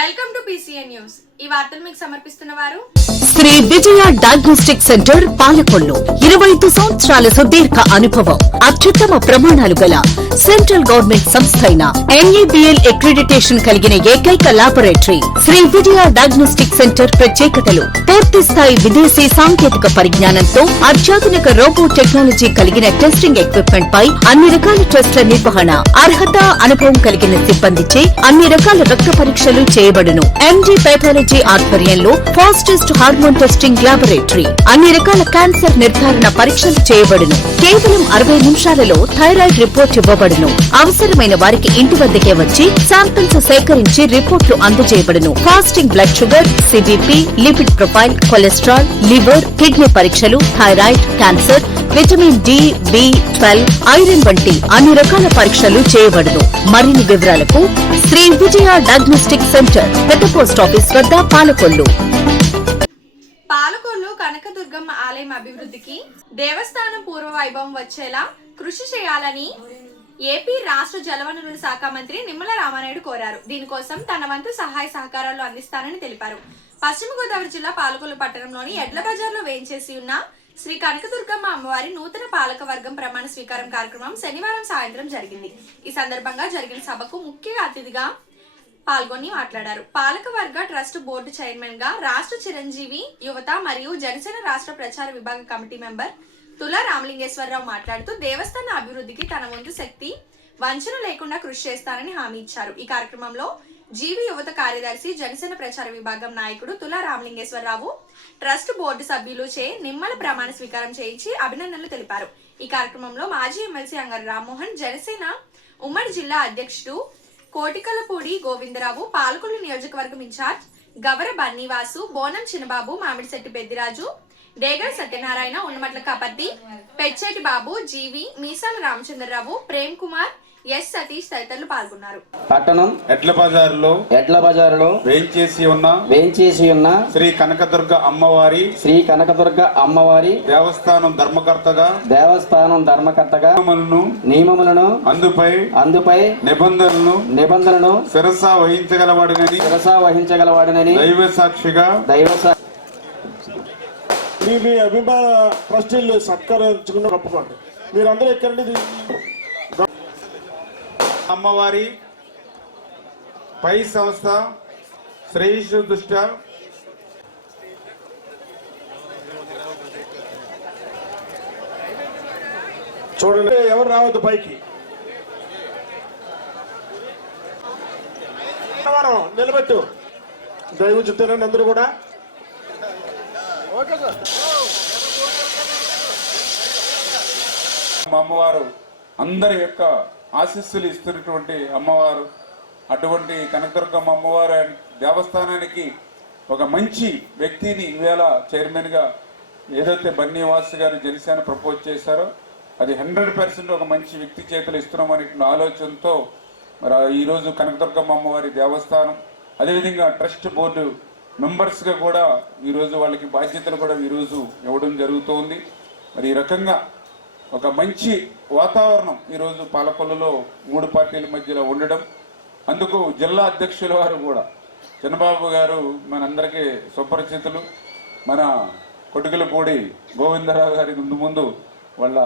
Welcome to PCN news. ఈ వార్తలు మీకు సమర్పిస్తున్న వారు శ్రీ విజయ డయాగ్నోస్టిక్ సెంటర్ పాలకొల్లు. 25 సంవత్సరాల సుదీర్ఘ అనుభవం, అత్యుత్తమ ప్రమాణాలు గల సెంట్రల్ గవర్నమెంట్ సంస్థ అయిన NABL అక్రిడిటేషన్ కలిగిన ఏకైక laboratory. Shri Vijaya diagnostic centre ప్రత్యేకతలు: పూర్తి స్థాయి విదేశీ సాంకేతిక పరిజ్ఞానంతో అత్యాధునిక రోబో టెక్నాలజీ కలిగిన టెస్టింగ్ ఎక్విప్మెంట్ పై అన్ని రకాల టెస్టుల నిర్వహణ, అర్హత, అనుభవం కలిగిన సిబ్బందిచే అన్ని రకాల రక్త పరీక్షలు చేయబడును. MD పైథాలజీ ఆధ్వర్యంలో ఫాస్టెస్ట్ హార్మోన్ టెస్టింగ్ లాబొరేటరీ. అన్ని రకాల క్యాన్సర్ నిర్ధారణ పరీక్షలు చేయబడును. కేవలం 60 నిమిషాలలో థైరాయిడ్ రిపోర్ట్ ఇవ్వబడును. అవసరమైన వారికి ఇంటి వద్దకే వచ్చి శాంపిల్స్ సేకరించి రిపోర్ట్లు అందజేయబడును. Fasting blood sugar, CBP, lipid profile, cholesterol, liver, kidney పరీక్షలు, thyroid, cancer, vitamin D, B12, iron వంటి అన్ని రకాల పరీక్షలు చేయబడును. మరిన్ని వివరాలకు శ్రీ విజయ డయాగ్నోస్టిక్ సెంటర్, పెద్ద పోస్ట్ ఆఫీస్ వద్ద, పాలకొల్లు. పాలకొల్లు కనకదుర్గమ్మ ఆలయం అభివృద్ధికి దేవస్థానం పూర్వ వైభవం వచ్చేలా కృషి చేయాలని ఏపీ రాష్ట్ర జలవనరుల శాఖ మంత్రి నిమ్మల రామానాయుడు కోరారు. దీనికోసం తన వంతు సహాయ సహకారాలు అందిస్తానని తెలిపారు. పశ్చిమ గోదావరి జిల్లా పాలకొల్లు పట్టణంలోని ఎడ్ల బజార్లో వేయించేసి ఉన్న శ్రీ కనకదుర్గమ్మ అమ్మవారి నూతన పాలక వర్గం ప్రమాణ స్వీకారం కార్యక్రమం శనివారం సాయంత్రం జరిగింది. ఈ సందర్భంగా జరిగిన సభకు ముఖ్య అతిథిగా పాల్గొని మాట్లాడారు. పాలకవర్గ ట్రస్ట్ బోర్డు చైర్మన్ గా రాష్ట్ర చిరంజీవి యువత మరియు జనసేన రాష్ట్ర ప్రచార విభాగ కమిటీ మెంబర్ తులా రామలింగేశ్వరరావు మాట్లాడుతూ దేవస్థాన అభివృద్ధికి తన వంతు శక్తి వంచన లేకుండా కృషి చేస్తానని హామీ ఇచ్చారు. ఈ కార్యక్రమంలో జీవి యువత కార్యదర్శి, జనసేన ప్రచార విభాగం నాయకుడు తులా రామలింగేశ్వరరావు, ట్రస్ట్ బోర్డు సభ్యులు చే నిమ్మల ప్రమాణ స్వీకారం చేయించి అభినందనలు తెలిపారు. ఈ కార్యక్రమంలో మాజీ ఎమ్మెల్సీ అంగర రామ్మోహన్, జనసేన ఉమ్మడి జిల్లా అధ్యక్షుడు కోటికలపూడి గోవిందరావు, పాలకొల్లు నియోజకవర్గం ఇన్ఛార్జ్ గవర బన్నీవాసు, బోనం చిన్నబాబు, మామిడిశెట్టి పెద్దిరాజు, డేగల సత్యనారాయణ, ఉన్నమట్ల కపర్తి, పెచ్చేటి బాబు, జీవి, మీసాల రామచంద్రరావు, ప్రేమ్ కుమార్, ఎస్ సతీష్ తదితరులు పాల్గొన్నారు. పట్టణం ఎడ్ల బజారులో వేయించేసి ఉన్న శ్రీ కనకదుర్గ అమ్మవారి దేవస్థానం ధర్మకర్తగా నియమములను అందుపై నిబంధనలను శిరస వహించగలవాడినని దైవ సాక్షిగా మీ అభిమాన ట్రస్టీలు సత్కరించుకున్న గొప్పకోండి. మీరందరూ ఎక్కడండి అమ్మవారి పై సంస్థ శ్రేయస్సు దృష్ట చూడండి, ఎవరు రావద్దు పైకి. నిలబెట్టు, దైవ చెప్తారండి అందరూ కూడా. అమ్మవారు అందరి యొక్క ఆశీస్సులు ఇస్తున్నటువంటి అమ్మవారు. అటువంటి కనకదుర్గమ్మ అమ్మవారు దేవస్థానానికి ఒక మంచి వ్యక్తిని ఈవేళ చైర్మన్గా ఏదైతే బన్నీవాసు గారు జనసేన ప్రపోజ్ చేశారో అది 100% ఒక మంచి వ్యక్తి చేతులు ఇస్తున్నామనే ఆలోచనతో మరి ఈరోజు కనకదుర్గమ్మ అమ్మవారి దేవస్థానం అదేవిధంగా ట్రస్ట్ బోర్డు మెంబర్స్గా కూడా ఈరోజు వాళ్ళకి బాధ్యతలు కూడా ఈరోజు ఇవ్వడం జరుగుతోంది. మరి ఈ రకంగా ఒక మంచి వాతావరణం ఈరోజు పాలకొల్లులో 3 పార్టీల మధ్యలో ఉండడం, అందుకు జిల్లా అధ్యక్షుల వారు కూడా చంద్రబాబు గారు మనందరికీ సుపరిచితులు. మన కొట్టుకలపూడి గోవిందరావు గారి ముందు వాళ్ళ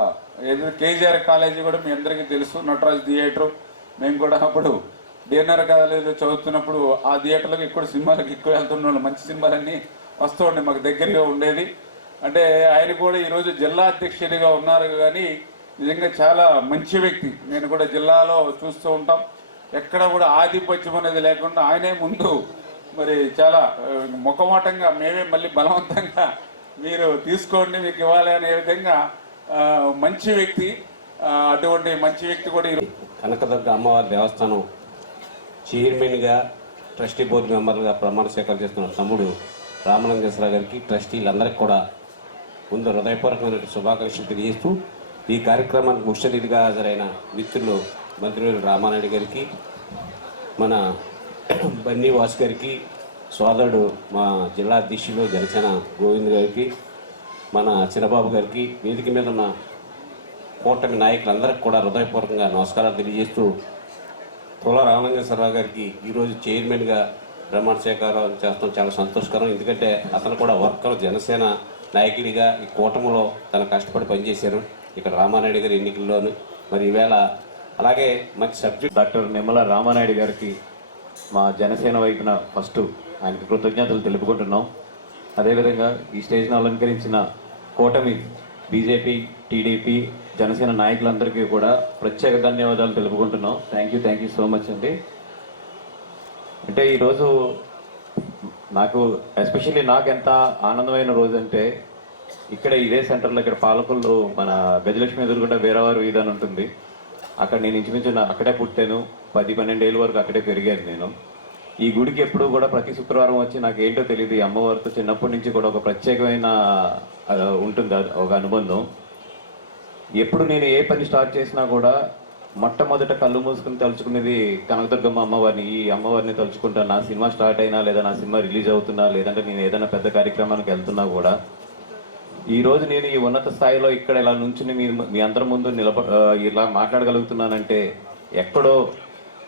ఏదైతే KGR కాలేజీ కూడా మీ అందరికీ తెలుసు, నటరాజ్ థియేటర్. మేము కూడా అప్పుడు DNR కాలేజీలో చదువుతున్నప్పుడు ఆ థియేటర్లకు ఎక్కువ సినిమాలకు ఎక్కువ వెళ్తున్న వాళ్ళు, మంచి సినిమాలన్నీ వస్తూ ఉండే, మాకు దగ్గరగా ఉండేది. అంటే ఆయన కూడా ఈరోజు జిల్లా అధ్యక్షుడిగా ఉన్నారు. కానీ నిజంగా చాలా మంచి వ్యక్తి. నేను కూడా జిల్లాలో చూస్తూ ఉంటాం, ఎక్కడ కూడా ఆధిపత్యం అనేది లేకుండా ఆయనే ముందు మరి చాలా ముఖమాటంగా మేమే మళ్ళీ బలవంతంగా మీరు తీసుకోండి మీకు ఇవ్వాలి అనే విధంగా మంచి వ్యక్తి. అటువంటి మంచి వ్యక్తి కూడా కనకదుర్గ అమ్మవారి దేవస్థానం చైర్మన్గా ట్రస్టీ బోర్డు మెంబర్గా ప్రమాణ స్వీకారం చేస్తున్న తమ్ముడు రామలింగేశ్వర గారికి, ట్రస్టీలందరికీ కూడా ముందు హృదయపూర్వకమైన శుభాకాంక్షలు తెలియజేస్తూ ఈ కార్యక్రమానికి ముఖ్య అతిథిగా హాజరైన మిత్రులు మంత్రి రామానాయుడు గారికి, మన బన్నీవాసు గారికి, సోదరుడు మా జిల్లా అధ్యక్షులు జనసేన గోవింద్ గారికి, మన చిన్నబాబు గారికి, వేదిక మీద ఉన్న కూటమి నాయకులందరికీ కూడా హృదయపూర్వకంగా నమస్కారాలు తెలియజేస్తూ తులా రామలింగేశ్వరరావు గారికి ఈరోజు చైర్మన్గా ప్రమాణ స్వీకారం చేస్తాం చాలా సంతోషకరం. ఎందుకంటే అతను కూడా వర్కర్ జనసేన నాయకుడిగా ఈ కూటమిలో తను కష్టపడి పనిచేశారు ఇక్కడ రామానాయుడు గారి ఎన్నికల్లోను. మరి ఈవేళ అలాగే మంచి సబ్జెక్ట్ డాక్టర్ నిమ్మల రామానాయుడు గారికి మా జనసేన వైపున ఫస్ట్ ఆయనకు కృతజ్ఞతలు తెలుపుకుంటున్నాం. అదేవిధంగా ఈ స్టేజ్ను అలంకరించిన కూటమి బీజేపీ, టీడీపీ, జనసేన నాయకులందరికీ కూడా ప్రత్యేక ధన్యవాదాలు తెలుపుకుంటున్నాం. థ్యాంక్ యూ సో మచ్ అండి. అంటే ఈరోజు నాకు ఎస్పెషల్లీ నాకు ఎంత ఆనందమైన రోజు అంటే ఇక్కడ ఇదే సెంటర్లో ఇక్కడ పాలకొల్లు మన గజలక్ష్మి ఎదురుగుండా వీరవారి వీధి అని ఉంటుంది. అక్కడ నేను ఇంచుమించు అక్కడే పుట్టాను. 10-12 ఏళ్ళ వరకు అక్కడే పెరిగాను నేను. ఈ గుడికి ఎప్పుడు కూడా ప్రతి శుక్రవారం వచ్చి నాకు ఏంటో తెలియదు, ఈ అమ్మవారితో చిన్నప్పటి నుంచి కూడా ఒక ప్రత్యేకమైన ఉంటుంది ఒక అనుబంధం. ఎప్పుడు నేను ఏ పని స్టార్ట్ చేసినా కూడా మొట్టమొదట కళ్ళు మూసుకుని తలుచుకునేది కనకదుర్గమ్మ అమ్మవారిని. ఈ అమ్మవారిని తలుచుకుంటాను. నా సినిమా స్టార్ట్ అయినా, లేదా నా సినిమా రిలీజ్ అవుతున్నా, లేదంటే నేను ఏదైనా పెద్ద కార్యక్రమానికి వెళ్తున్నా కూడా ఈరోజు నేను ఈ ఉన్నత స్థాయిలో ఇక్కడ ఇలా నుంచుని మీ అందరి ముందు ఇలా మాట్లాడగలుగుతున్నానంటే ఎక్కడో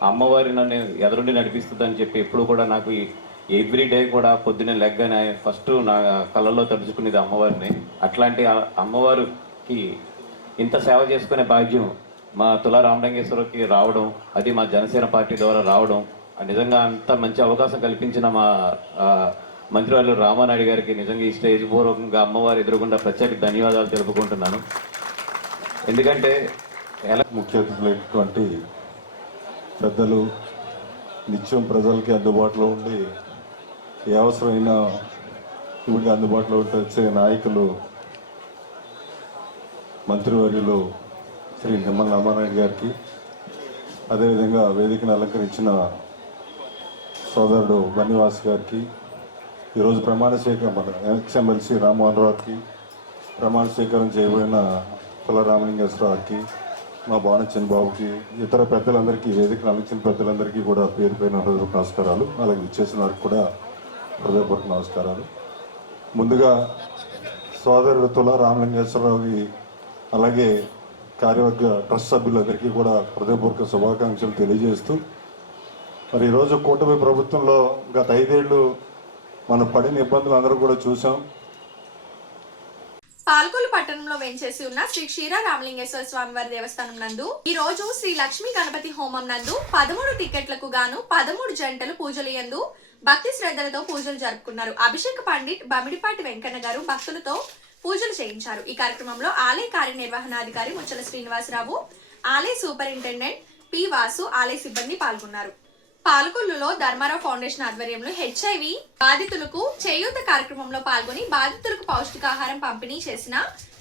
అమ్మవారి నన్ను ఎదురుండి నడిపిస్తుందని చెప్పి ఎప్పుడు కూడా నాకు ఎవ్రీ డే కూడా పొద్దున్నే లెగ్గానే ఫస్ట్ నా కళ్ళల్లో తడుచుకునేది అమ్మవారిని. అట్లాంటి అమ్మవారికి ఇంత సేవ చేసుకునే భాగ్యం మా తులా రామలింగేశ్వరకి రావడం, అది మా జనసేన పార్టీ ద్వారా రావడం, నిజంగా అంత మంచి అవకాశం కల్పించిన మా మంత్రివర్యులు రామానాయుడు గారికి నిజంగా ఈ స్టేజ్ పూర్వకంగా అమ్మవారి ఎదురుగుండా ప్రత్యేక ధన్యవాదాలు తెలుపుకుంటున్నాను. ఎందుకంటే ముఖ్య అతిథులైనటువంటి పెద్దలు, నిత్యం ప్రజలకి అందుబాటులో ఉండి ఏ అవసరమైన ఇవిడికి అందుబాటులో ఉంటే వచ్చే నాయకులు, మంత్రివర్యులు శ్రీ నిమ్మల రామానాయుడు గారికి, అదేవిధంగా వేదికను అలంకరించిన సోదరుడు బన్నివాస్ గారికి, ఈరోజు ప్రమాణ స్వీకారం మన ఎక్స్ఎమ్మెల్సీ రామ్మోహన్ రావుకి, ప్రమాణ స్వీకారం చేయబడిన తుల రామలింగేశ్వరరావుకి, మా భానుచంద్ర బాబుకి, ఇతర పెద్దలందరికీ, వేదికను అలంకరించిన పెద్దలందరికీ కూడా పేరు పైన హృదయపూర్వక నమస్కారాలు. అలాగే ఇచ్చేసిన వారికి కూడా హృదయపూర్వక నమస్కారాలు. ముందుగా సోదరుడు తుల రామలింగేశ్వరరావుకి, అలాగే కార్యవర్గ ట్రస్ట్ సభ్యులందరికీ కూడా హృదయపూర్వక శుభాకాంక్షలు తెలియజేస్తూ, మరి ఈరోజు కూటమి ప్రభుత్వంలో గత 5 ఏళ్ళు మనం పడిన ఇబ్బందులు అందరూ కూడా చూసాం. పాల్గొలు పట్టణంలో వెంచేసి ఉన్న శ్రీ క్షీర రామలింగేశ్వర స్వామివారి దేవస్థానం నందు ఈ రోజు శ్రీ లక్ష్మీ గణపతి హోమం నందు 13 టికెట్లకు గాను 13 జంటలు పూజలు యందు భక్తి శ్రద్ధలతో పూజలు జరుపుకున్నారు. అభిషేక్ పండిట్ బమిడిపాటి వెంకన్న గారు భక్తులతో పూజలు చేయించారు. ఈ కార్యక్రమంలో ఆలయ కార్యనిర్వహణాధికారి ముచ్చల శ్రీనివాసరావు, ఆలయ సూపరింటెండెంట్ పి వాసు, ఆలయ సిబ్బంది పాల్గొన్నారు. పాలకొల్లులో ధర్మారావు ఫౌండేషన్ ఆధ్వర్యంలో హెచ్ఐవి బాధితులకు చేయూత కార్యక్రమంలో పాల్గొని బాధితులకు పౌష్టికాహారం పంపిణీ చేసిన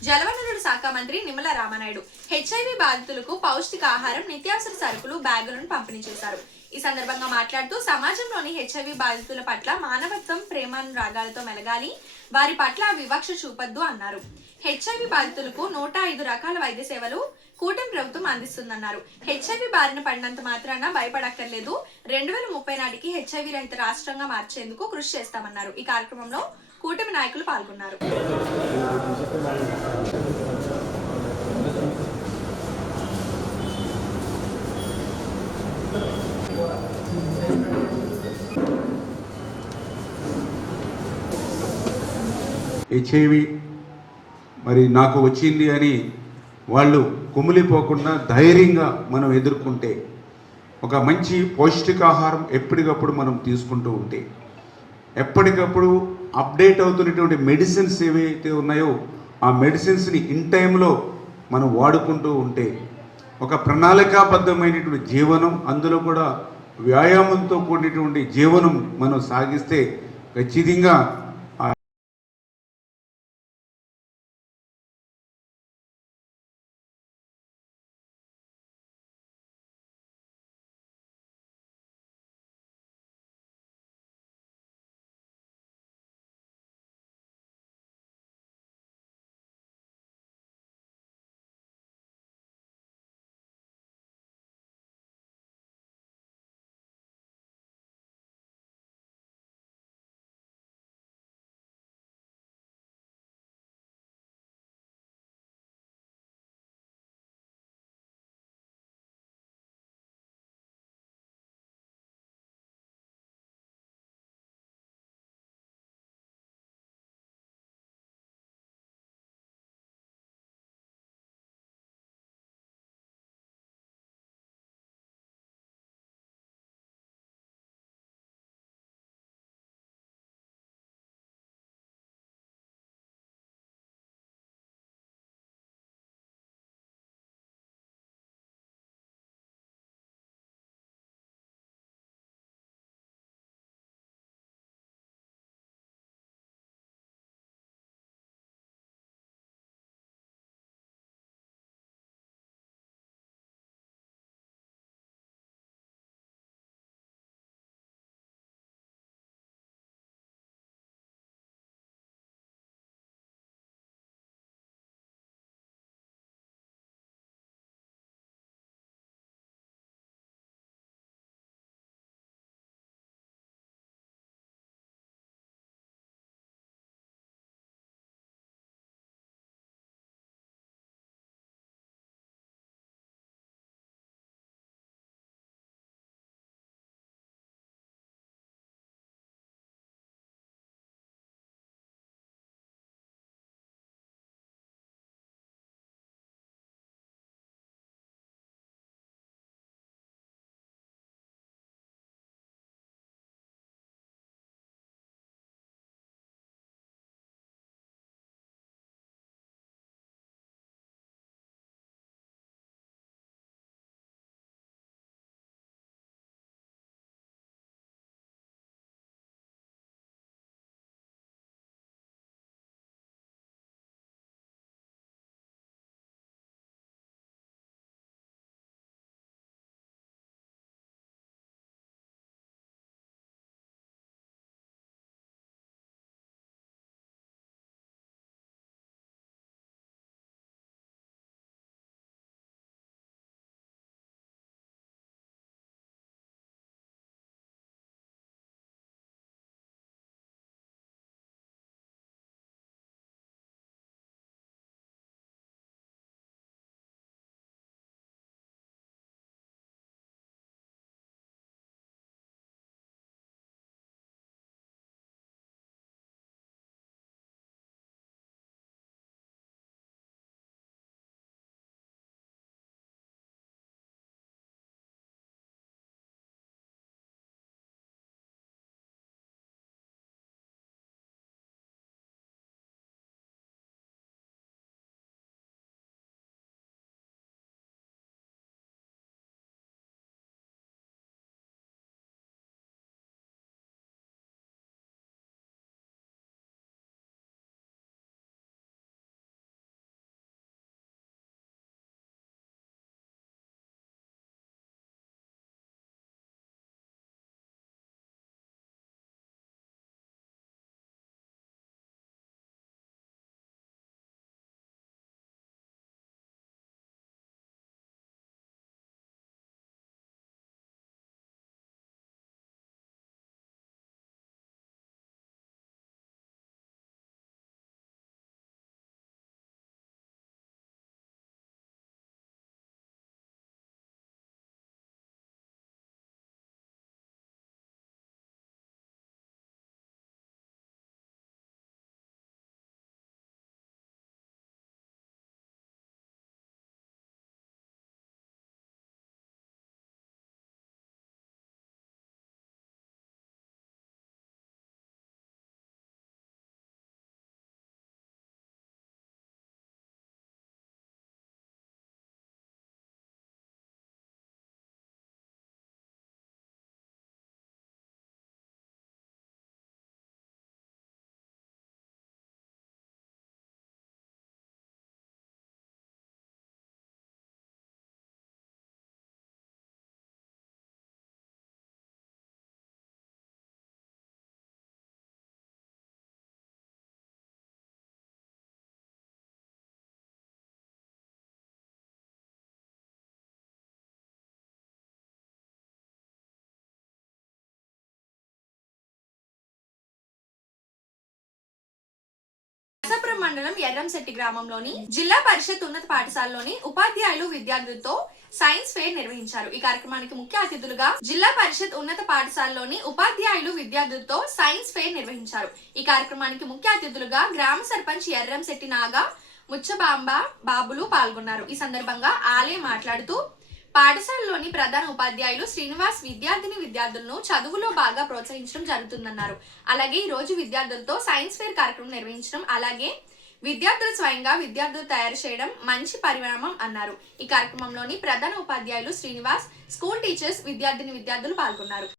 జలవనరుల శాఖ మంత్రి నిమ్మల రామానాయుడు హెచ్ఐవి బాధితులకు పౌష్టికాహారం, నిత్యావసర సరుకులు, బ్యాగులను పంపిణీ చేశారు. ఈ సందర్భంగా మాట్లాడుతూ సమాజంలోని హెచ్ఐవి బాధితుల పట్ల మానవత్వం, ప్రేమానురాగాలతో మెలగాలి, వారి పట్ల వివక్ష చూపొద్దు అన్నారు. హెచ్ఐవి బాధితులకు 105 రకాల వైద్య సేవలు కూటమి ప్రభుత్వం అందిస్తుందన్నారు. హెచ్ఐవి బారిన పడినంత మాత్రాన భయపడక్కర్లేదు. 2030 నాటికి హెచ్ఐవి రహిత రాష్ట్రంగా మార్చేందుకు కృషి చేస్తామన్నారు. ఈ కార్యక్రమంలో కూటమి నాయకులు పాల్గొన్నారు. హెచ్ఐవి మరి నాకు వచ్చింది అని వాళ్ళు కుమిలిపోకుండా ధైర్యంగా మనం ఎదుర్కొంటే, ఒక మంచి పౌష్టికాహారం ఎప్పటికప్పుడు మనం తీసుకుంటూ ఉంటే, ఎప్పటికప్పుడు అప్డేట్ అవుతున్నటువంటి మెడిసిన్స్ ఏవైతే ఉన్నాయో ఆ మెడిసిన్స్ని ఇన్ టైంలో మనం వాడుకుంటూ ఉంటే, ఒక ప్రణాళికాబద్ధమైనటువంటి జీవనం, అందులో కూడా వ్యాయామంతో కూడినటువంటి జీవనం మనం సాగిస్తే ఖచ్చితంగా ముమ్మిడివరం మండలం ఎర్రంశెట్టి గ్రామంలోని జిల్లా పరిషత్ ఉన్నత పాఠశాలలోని ఉపాధ్యాయులు విద్యార్థులతో సైన్స్ ఫెయిర్ నిర్వహించారు. ఈ కార్యక్రమానికి ముఖ్య అతిథులుగా జిల్లా పరిషత్ ఉన్నత పాఠశాలలోని ఉపాధ్యాయులు విద్యార్థులతో సైన్స్ ఫెయిర్ నిర్వహించారు. ఈ కార్యక్రమానికి ముఖ్య అతిథులుగా గ్రామ సర్పంచ్ ఎర్రంశెట్టి నాగా, ముచ్చబాంబ బాబులు పాల్గొన్నారు. ఈ సందర్భంగా ఆలయ మాట్లాడుతూ పాఠశాలలోని ప్రధాన ఉపాధ్యాయులు శ్రీనివాస్ విద్యార్థులను చదువులో బాగా ప్రోత్సహించడం జరుగుతుందన్నారు. అలాగే ఈ రోజు విద్యార్థులతో సైన్స్ ఫెయిర్ కార్యక్రమం నిర్వహించడం, అలాగే విద్యార్థులు స్వయంగా విద్యార్థులు తయారు చేయడం మంచి పరిణామం అన్నారు. ఈ కార్యక్రమంలోని ప్రధాన ఉపాధ్యాయులు శ్రీనివాస్, స్కూల్ టీచర్స్, విద్యార్థులు పాల్గొన్నారు.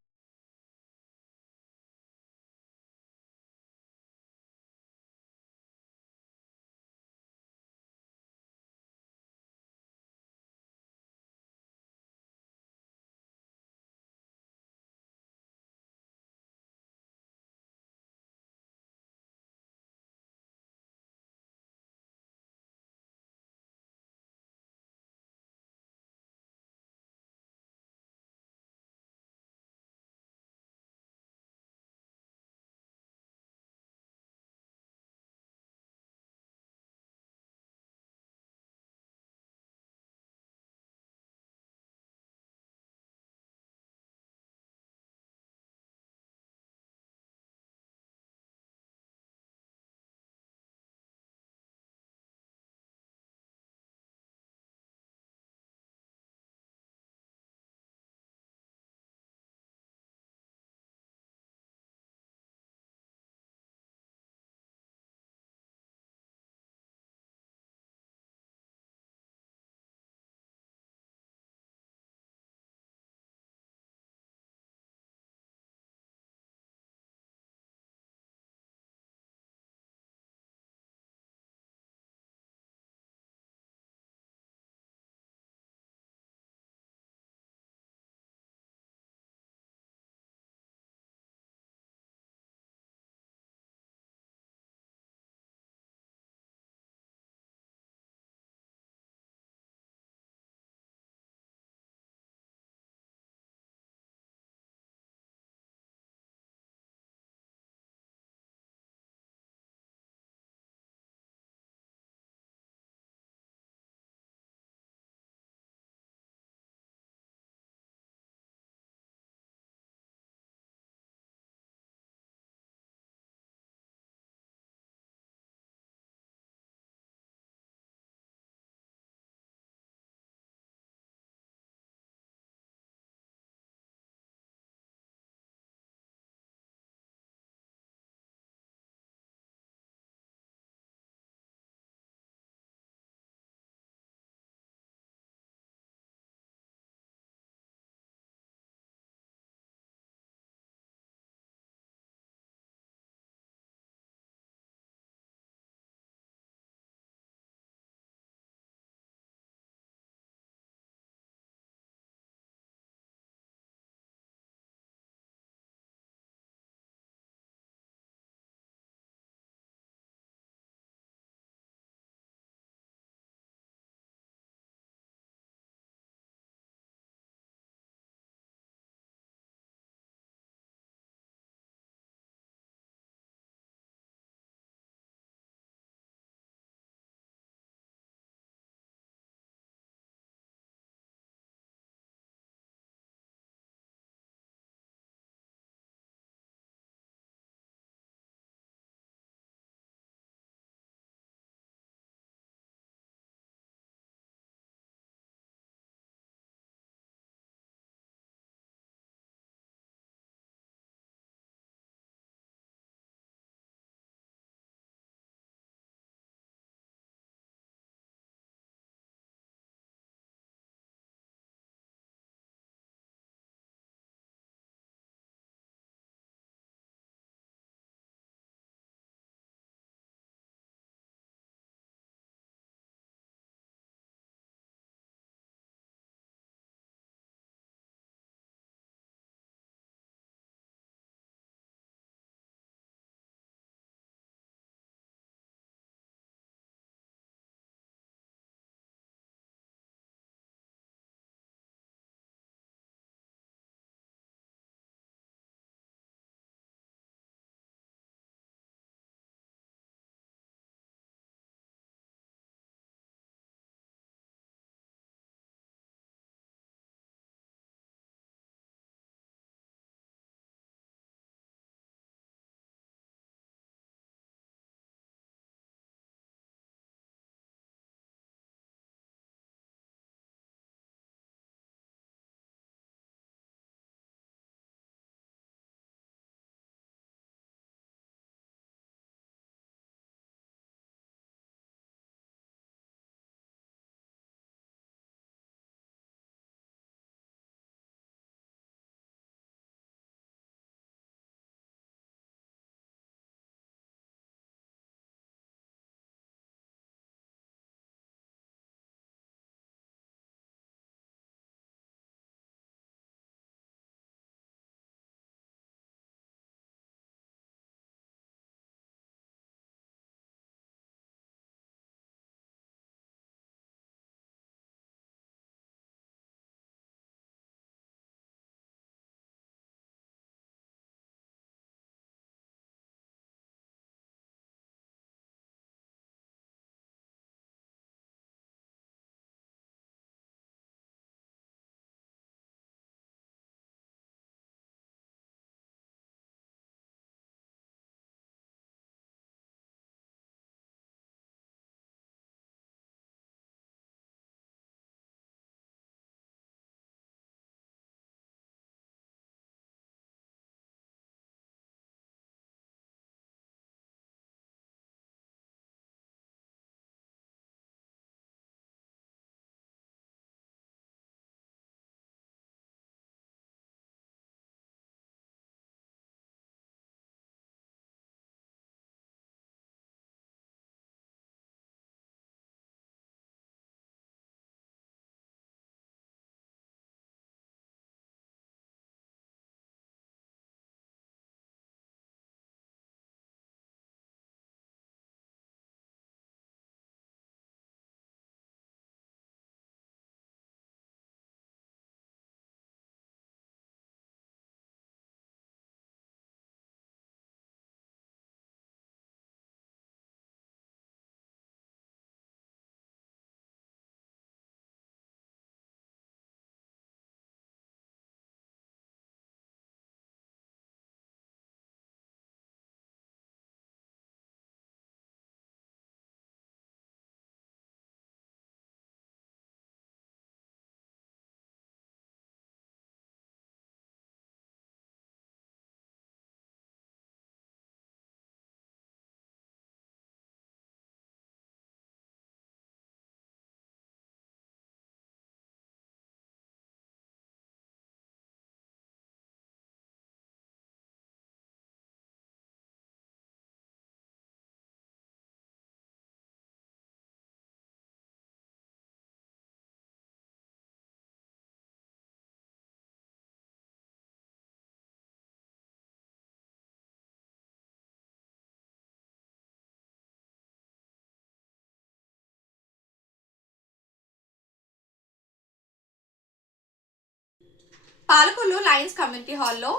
పాలకొల్లు లయన్స్ కమ్యూనిటీ హాల్లో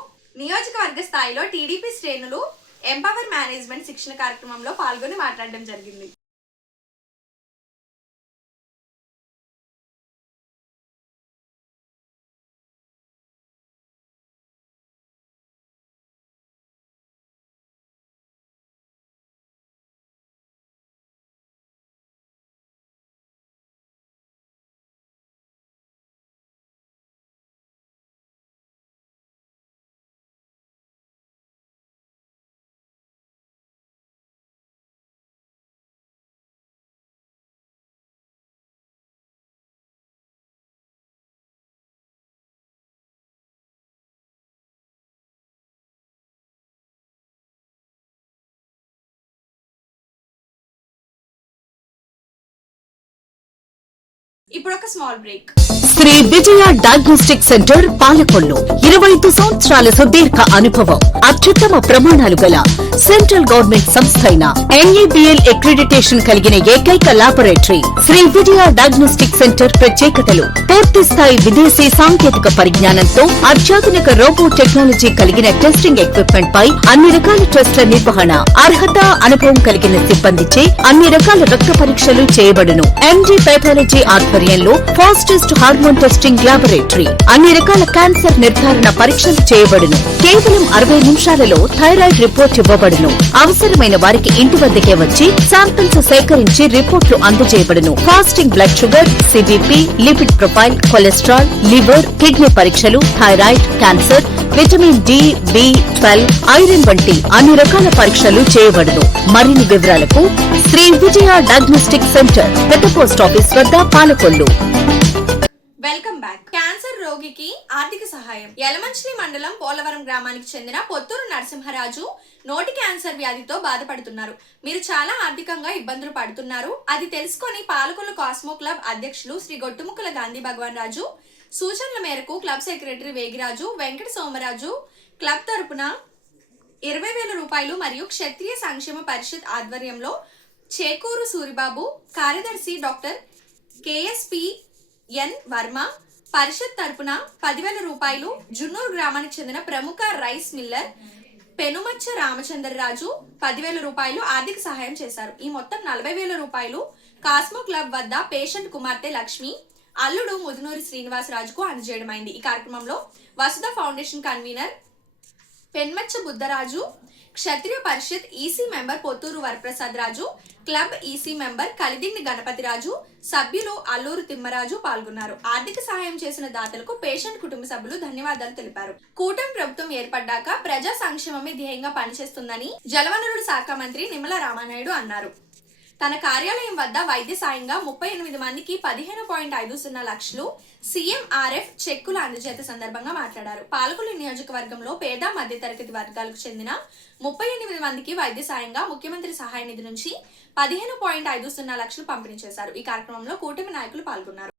నియోజకవర్గ స్థాయిలో టీడీపీ శ్రేణులు ఎంపవర్ మేనేజ్మెంట్ శిక్షణ కార్యక్రమంలో పాల్గొని మాట్లాడడం జరిగింది. ఇప్పుడు ఒక small break. Shri Vijaya diagnostic centre Palakollu 25 సంవత్సరాల సుదీర్ఘ అనుభవం, అత్యుత్తమ ప్రమాణాలు గల సెంట్రల్ గవర్నమెంట్ సంస్థ అయిన NABL అక్రిడిటేషన్ కలిగిన ఏకైక laboratory. Shri Vijaya diagnostic centre ప్రత్యేకతలు: పూర్తి స్థాయి విదేశీ సాంకేతిక పరిజ్ఞానంతో అత్యాధునిక రోబో టెక్నాలజీ కలిగిన టెస్టింగ్ ఎక్విప్మెంట్ పై అన్ని రకాల టెస్టుల నిర్వహణ, అర్హత, అనుభవం కలిగిన సిబ్బందిచే అన్ని రకాల రక్త పరీక్షలు చేయబడును. MD పైథాలజీ ఆధ్వర్యంలో ఫాస్టెస్ట్ హార్మోన్ టెస్టింగ్ లాబొరేటరీ. అన్ని రకాల క్యాన్సర్ నిర్ధారణ పరీక్షలు చేయబడును. కేవలం 60 నిమిషాలలో థైరాయిడ్ రిపోర్ట్ ఇవ్వబడును. అవసరమైన వారికి ఇంటి వద్దకే వచ్చి శాంపిల్స్ సేకరించి రిపోర్ట్లు అందజేయబడును. Fasting blood sugar, CBP, lipid profile, cholesterol, liver, kidney పరీక్షలు, thyroid, cancer, vitamin D, B12, iron వంటి అన్ని రకాల పరీక్షలు చేయబడును. మరిన్ని వివరాలకు శ్రీ విజయ డయాగ్నోస్టిక్ సెంటర్, పెద్ద పోస్ట్ ఆఫీస్ వద్ద, పాలకొల్లు. Welcome back. క్యాన్సర్ రోగికి ఆర్థిక సహాయం. యలమంచిలి మండలం పోలవరం గ్రామానికి చెందిన పొత్తూరు నరసింహరాజు నోటి క్యాన్సర్ వ్యాధితో బాధపడుతున్నారు. మీరు చాలా ఆర్థికంగా ఇబ్బందులు పడుతున్నారు. అది తెలుసుకొని పాలకొల్లు కాస్మో క్లబ్ అధ్యక్షులు శ్రీ గొట్టుముక్కల గాంధీ భగవాన్ రాజు సూచనల మేరకు club secretary Vegiraju Venkata Somaraju club తరపున 20,000 రూపాయలు మరియు క్షత్రియ సంక్షేమ పరిషత్ ఆధ్వర్యంలో చేకూరు సూరిబాబు, కార్యదర్శి డాక్టర్ KSPN వర్మ, పరిషత్ తరపున 10,000 రూపాయలు, జున్నూరు గ్రామానికి చెందిన ప్రముఖ రైస్ మిల్లర్ పెనుమచ్చ రామచంద్రరాజు 10,000 రూపాయలు ఆర్థిక సహాయం చేశారు. ఈ మొత్తం 40,000 రూపాయలు కాస్మో క్లబ్ వద్ద పేషెంట్ కుమార్తె లక్ష్మి, అల్లుడు ముదునూరి శ్రీనివాసరాజుకు అందజేయడమైంది. ఈ కార్యక్రమంలో Vasudha foundation convener Penmatcha Buddharaju, Kshatriya Parishad EC member Potturu Varaprasad Raju, club EC member Kalidindi Ganapathiraju, సభ్యులు అల్లూరు తిమ్మరాజు పాల్గొన్నారు. ఆర్థిక సహాయం చేసిన దాతలకు పేషెంట్ కుటుంబ సభ్యులు ధన్యవాదాలు తెలిపారు. కూటమి ప్రభుత్వం ఏర్పడ్డాక ప్రజా సంక్షేమమే ధ్యేయంగా పనిచేస్తుందని జలవనరుల శాఖ మంత్రి నిమ్మల రామానాయుడు అన్నారు. తన కార్యాలయం వద్ద వైద్య సాయంగా 38 మందికి 15.50 లక్షలు CMRF చెక్కులు అందజేత సందర్భంగా మాట్లాడారు. పాలకొల్లు నియోజకవర్గంలో పేద మధ్యతరగతి వర్గాలకు చెందిన 38 మందికి వైద్య సాయంగా ముఖ్యమంత్రి సహాయ నిధి నుంచి 15.50 లక్షలు పంపిణీ చేశారు. ఈ కార్యక్రమంలో కూటమి నాయకులు పాల్గొన్నారు.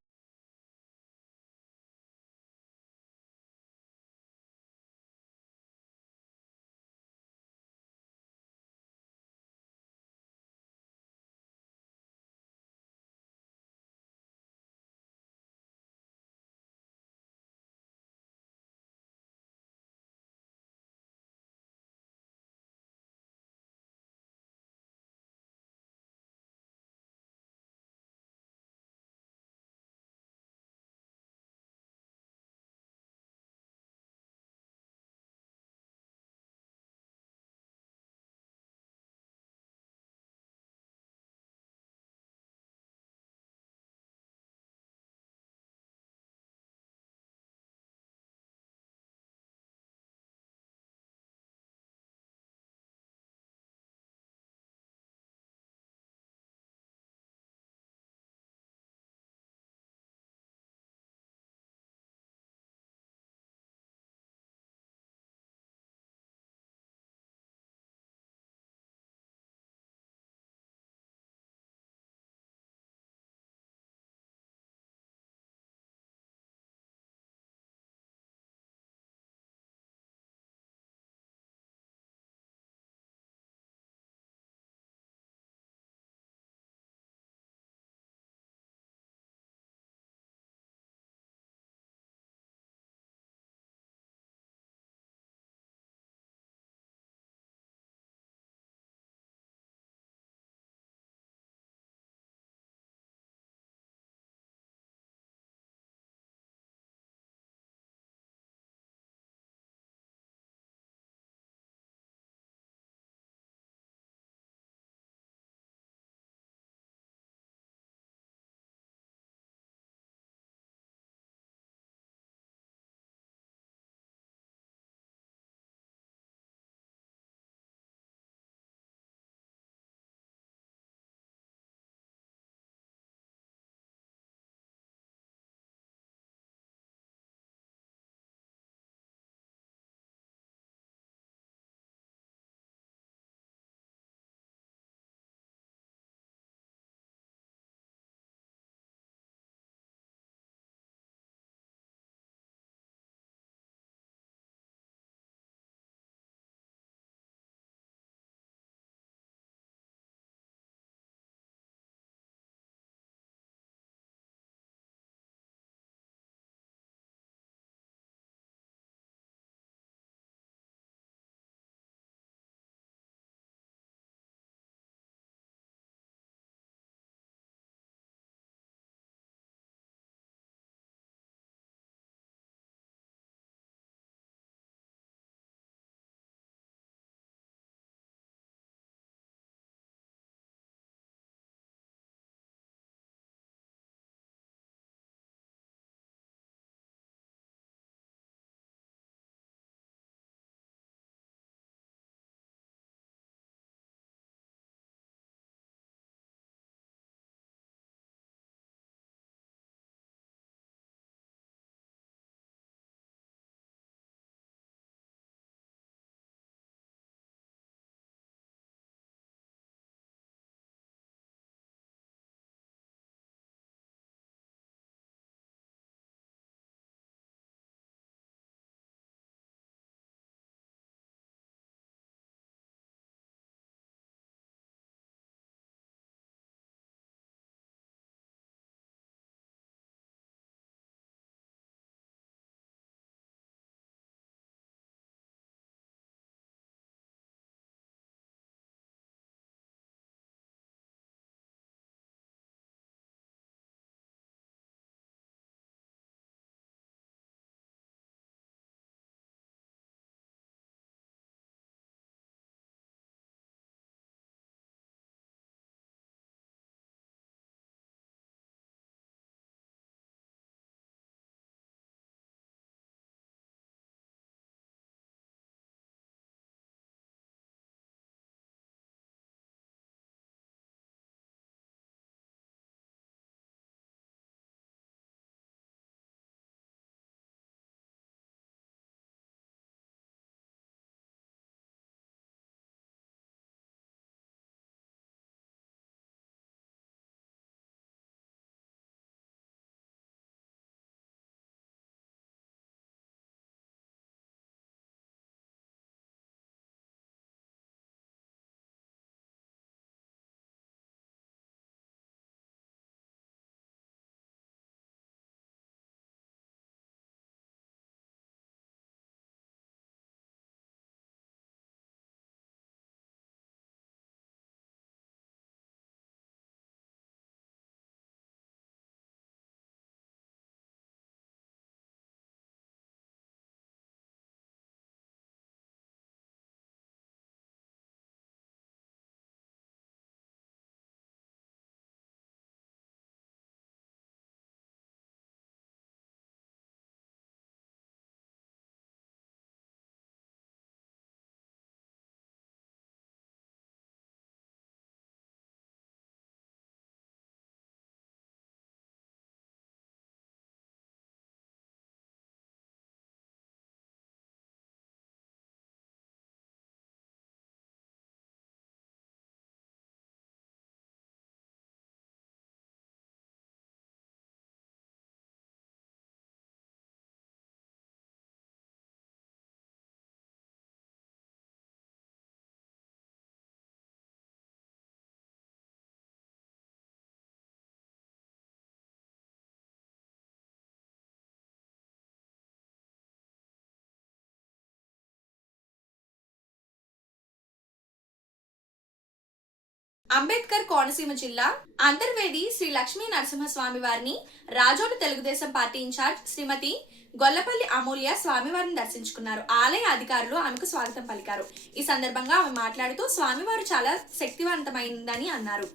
అంబేద్కర్ కోనసీమ జిల్లా అంతర్వేది శ్రీ లక్ష్మీ నరసింహస్వామి వారిని రాజోలు తెలుగుదేశం పార్టీ ఇన్ఛార్జ్ శ్రీమతి గొల్లపల్లి అమూల్య స్వామివారిని దర్శించుకున్నారు. ఆలయ అధికారులు ఆమెకు స్వాగతం పలికారు. ఈ సందర్భంగా ఆమె మాట్లాడుతూ స్వామివారు చాలా శక్తివంతమైందని అన్నారు.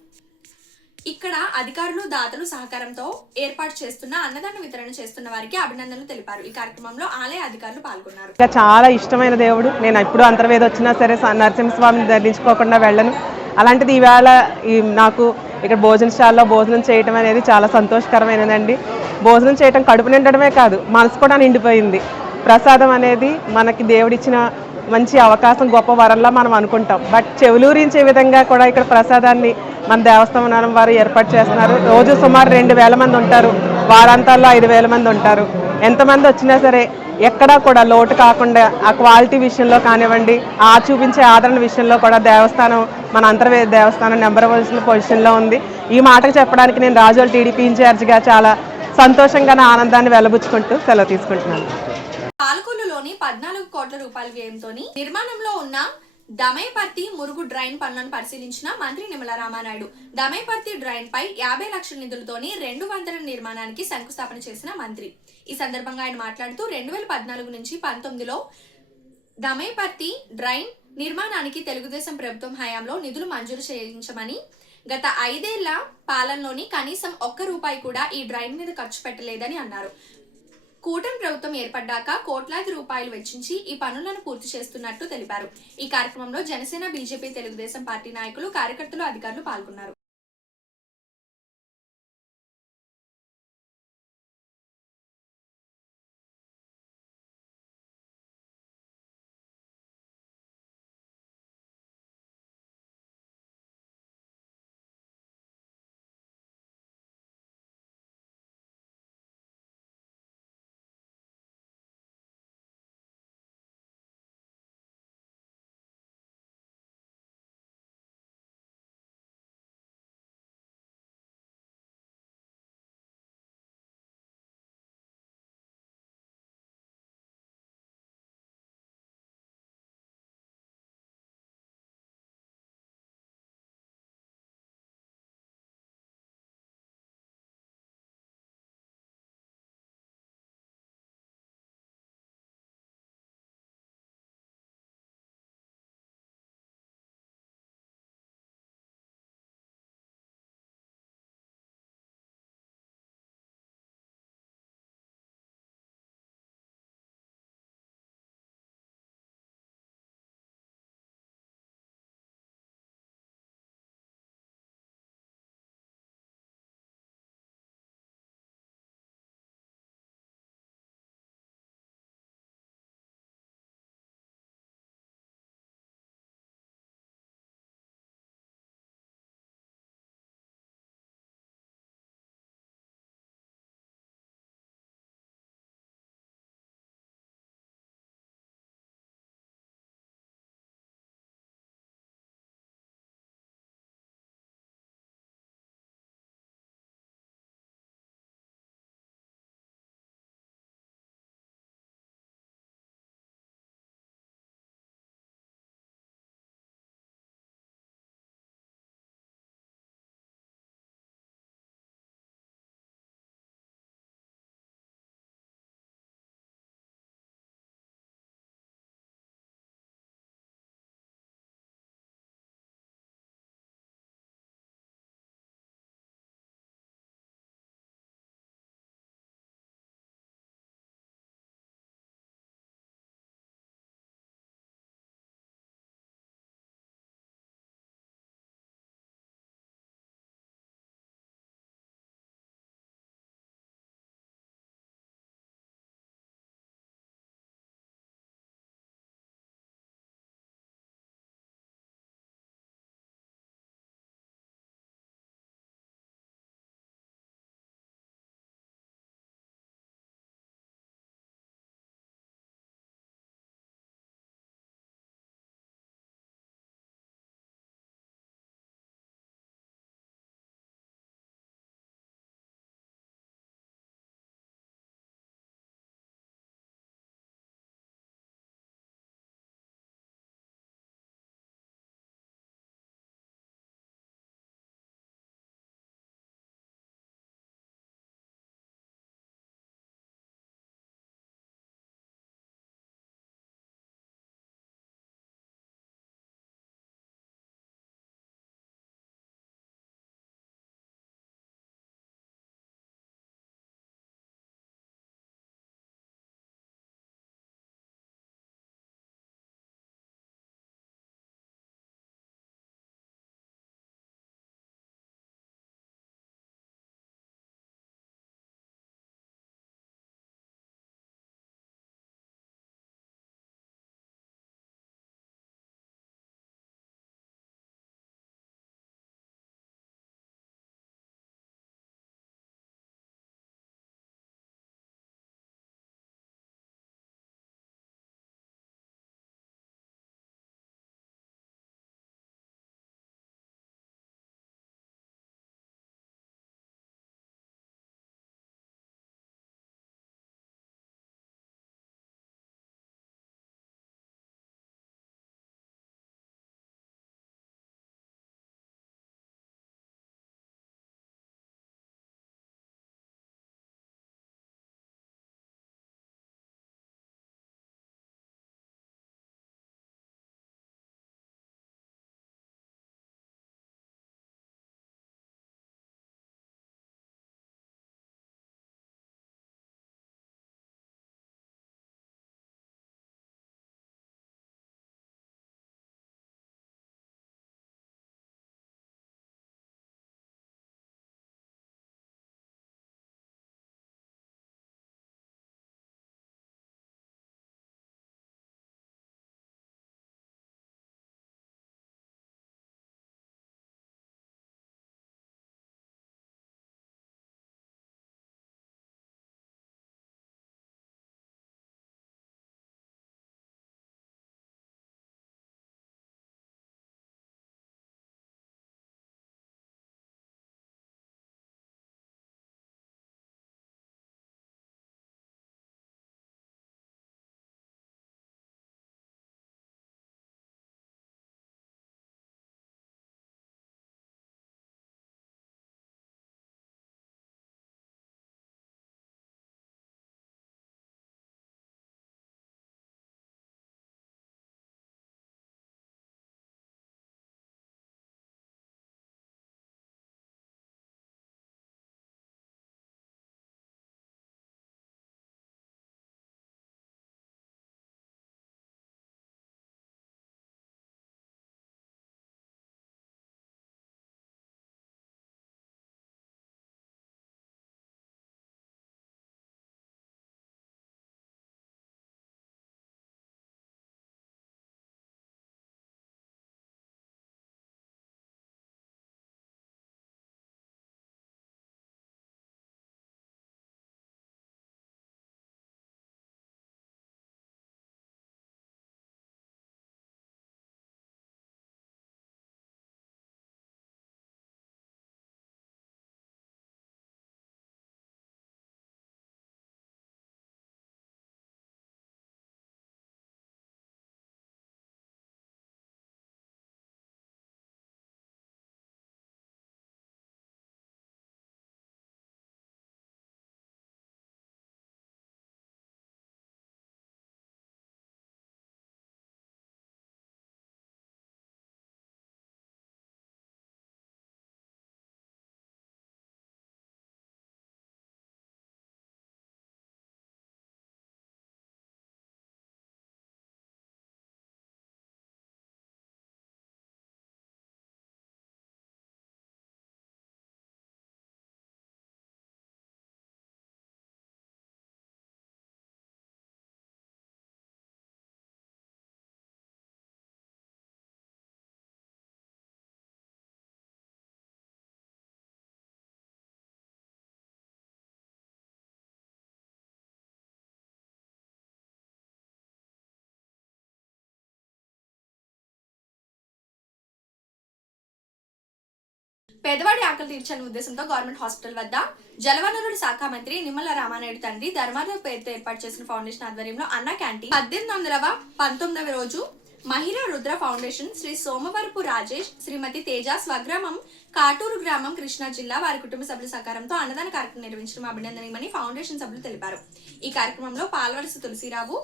ఇక్కడ అధికారులు దాతలు సహకారంతో ఏర్పాటు చేస్తున్న అన్నదాన వితరణ చేస్తున్న వారికి అభినందనలు తెలిపారు. ఈ కార్యక్రమంలో ఆలయ అధికారులు పాల్గొన్నారు. చాలా ఇష్టమైన దేవుడు. నేను ఎప్పుడు అంతర్వేది వచ్చినా సరే నరసింహస్వామిని దర్శించుకోకుండా వెళ్ళను. అలాంటిది ఈవేళ నాకు ఇక్కడ భోజనశాలలో భోజనం చేయటం అనేది చాలా సంతోషకరమైనదండి. భోజనం చేయటం కడుపు నిండడమే కాదు, మనసు కూడా నిండిపోయింది. ప్రసాదం అనేది మనకి దేవుడిచ్చిన మంచి అవకాశం, గొప్ప వరంలా మనం అనుకుంటాం. బట్ చెవులూరించే విధంగా కూడా ఇక్కడ ప్రసాదాన్ని మన దేవస్థానం వారు ఏర్పాటు చేస్తున్నారు. రోజు సుమారు 2000 మంది ఉంటారు, వారాంతాల్లో 5000 మంది ఉంటారు. ఎంతమంది వచ్చినా సరే ఎక్కడా కూడా లోటు కాకుండా ఆ క్వాలిటీ విషయంలో కానివ్వండి, ఆ చూపించే ఆదరణ విషయంలో కూడా దేవస్థానం, మన అంతర్వేది దేవస్థానం నెంబర్ 1 పొజిషన్లో ఉంది. ఈ మాటకు చెప్పడానికి నేను రాజోల్ టీడీపీ ఇన్ఛార్జిగా చాలా సంతోషంగా నా ఆనందాన్ని వెలబుచ్చుకుంటూ సెలవు తీసుకుంటున్నాను. పాలకొల్లులోని 14 కోట్ల రూపాయల వ్యయంతో నిర్మాణంలో ఉన్న దమైపర్తి మురుగు డ్రైన్ పనులను పరిశీలించిన మంత్రి నిమ్మల రామానాయుడు. దమైపర్తి డ్రైన్ పై 50 లక్షల నిధులతోని 2 వంతెనల నిర్మాణానికి శంకుస్థాపన చేసిన మంత్రి. ఈ సందర్భంగా ఆయన మాట్లాడుతూ 2014 నుంచి 19లో దమైపర్తి డ్రైన్ నిర్మాణానికి తెలుగుదేశం ప్రభుత్వం హయాంలో నిధులు మంజూరు చేయించమని, గత 5 ఏళ్ల పాలనలోని కనీసం ₹1 కూడా ఈ డ్రైన్ మీద ఖర్చు పెట్టలేదని అన్నారు. కూటమి ప్రభుత్వం ఏర్పడ్డాక కోట్లాది రూపాయలు వెచ్చించి ఈ పనులను పూర్తి చేస్తున్నట్టు తెలిపారు. ఈ కార్యక్రమంలో జనసేన, బీజేపీ, తెలుగుదేశం పార్టీ నాయకులు, కార్యకర్తలు, అధికారులు పాల్గొన్నారు. పేదవాడి ఆకలి తీర్చాలనే ఉద్దేశంతో గవర్నమెంట్ హాస్పిటల్ వద్ద జలవనరుల శాఖ మంత్రి నిమ్మల రామానాయుడు తండ్రి ధర్మారావు పేరుతో ఏర్పాటు చేసిన ఫౌండేషన్ ఆధ్వర్యంలో అన్న క్యాంటీన్ 19వ రోజు మహిళా రుద్ర ఫౌండేషన్ శ్రీ సోమవరపు రాజేష్ శ్రీమతి తేజ స్వగ్రామం కాటూరు గ్రామం కృష్ణా జిల్లా వారి కుటుంబ సభ్యుల సహకారంతో అన్నదాన కార్యక్రమం నిర్వహించడం అభినందనీయమని ఫౌండేషన్ సభ్యులు తెలిపారు. ఈ కార్యక్రమంలో పాల్వలస తులసిరావు,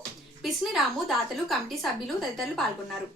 పిస్నిరాము, దాతలు, కమిటీ సభ్యులు తదితరులు పాల్గొన్నారు.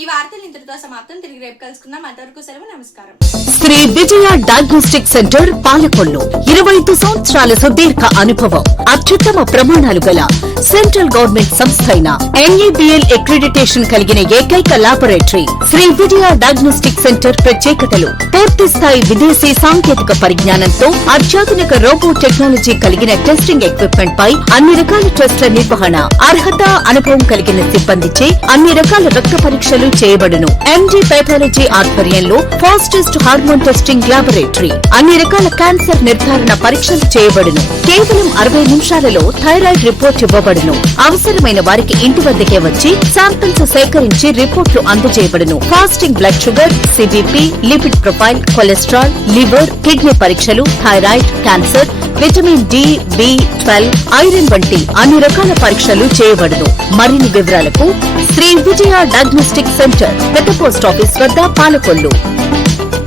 ఈ వార్తలు ఇంతటితో సమాప్తం. తిరిగి రేపు కలుసుకుందాం. అంతవరకు సెలవు. నమస్కారం. శ్రీ విజయ డయాగ్నోస్టిక్ సెంటర్ పాలకొల్లు 25 సంవత్సరాల సుదీర్ఘ అనుభవం, అత్యుత్తమ ప్రమాణాలు గల సెంట్రల్ గవర్నమెంట్ సంస్థ అయిన NABL అక్రిడిటేషన్ కలిగిన ఏకైక laboratory Shri Vijaya diagnostic centre ప్రత్యేకతలు పూర్తి స్థాయి విదేశీ సాంకేతిక పరిజ్ఞానంతో అత్యాధునిక రోబో టెక్నాలజీ కలిగిన టెస్టింగ్ ఎక్విప్మెంట్ పై అన్ని రకాల టెస్టుల నిర్వహణ, అర్హత, అనుభవం కలిగిన సిబ్బందిచే అన్ని రకాల రక్త పరీక్షలు చేయబడును. MD పైథాలజీ ఆధ్వర్యంలో ఫాస్టెస్ట్ హార్మోన్ టెస్టింగ్ లాబొరేటరీ, అన్ని రకాల క్యాన్సర్ నిర్ధారణ పరీక్షలు చేయబడును. కేవలం 60 నిమిషాలలో థైరాయిడ్ రిపోర్ట్ ఇవ్వబడును. చేయబడును. అవసరమైన వారికి ఇంటి వద్దకే వచ్చి శాంపిల్స్ సేకరించి రిపోర్ట్లు అందజేయబడును. Fasting blood sugar, CBP, lipid profile, cholesterol, liver, kidney పరీక్షలు, థైరాయిడ్, క్యాన్సర్, విటమిన్ డి, బి12, ఐరన్ వంటి అన్ని రకాల పరీక్షలు చేయబడును. మరిన్ని వివరాలకు శ్రీ విజయ డయాగ్నోస్టిక్ సెంటర్, పెద్ద పోస్ట్ ఆఫీస్ వద్ద, పాలకొల్లు.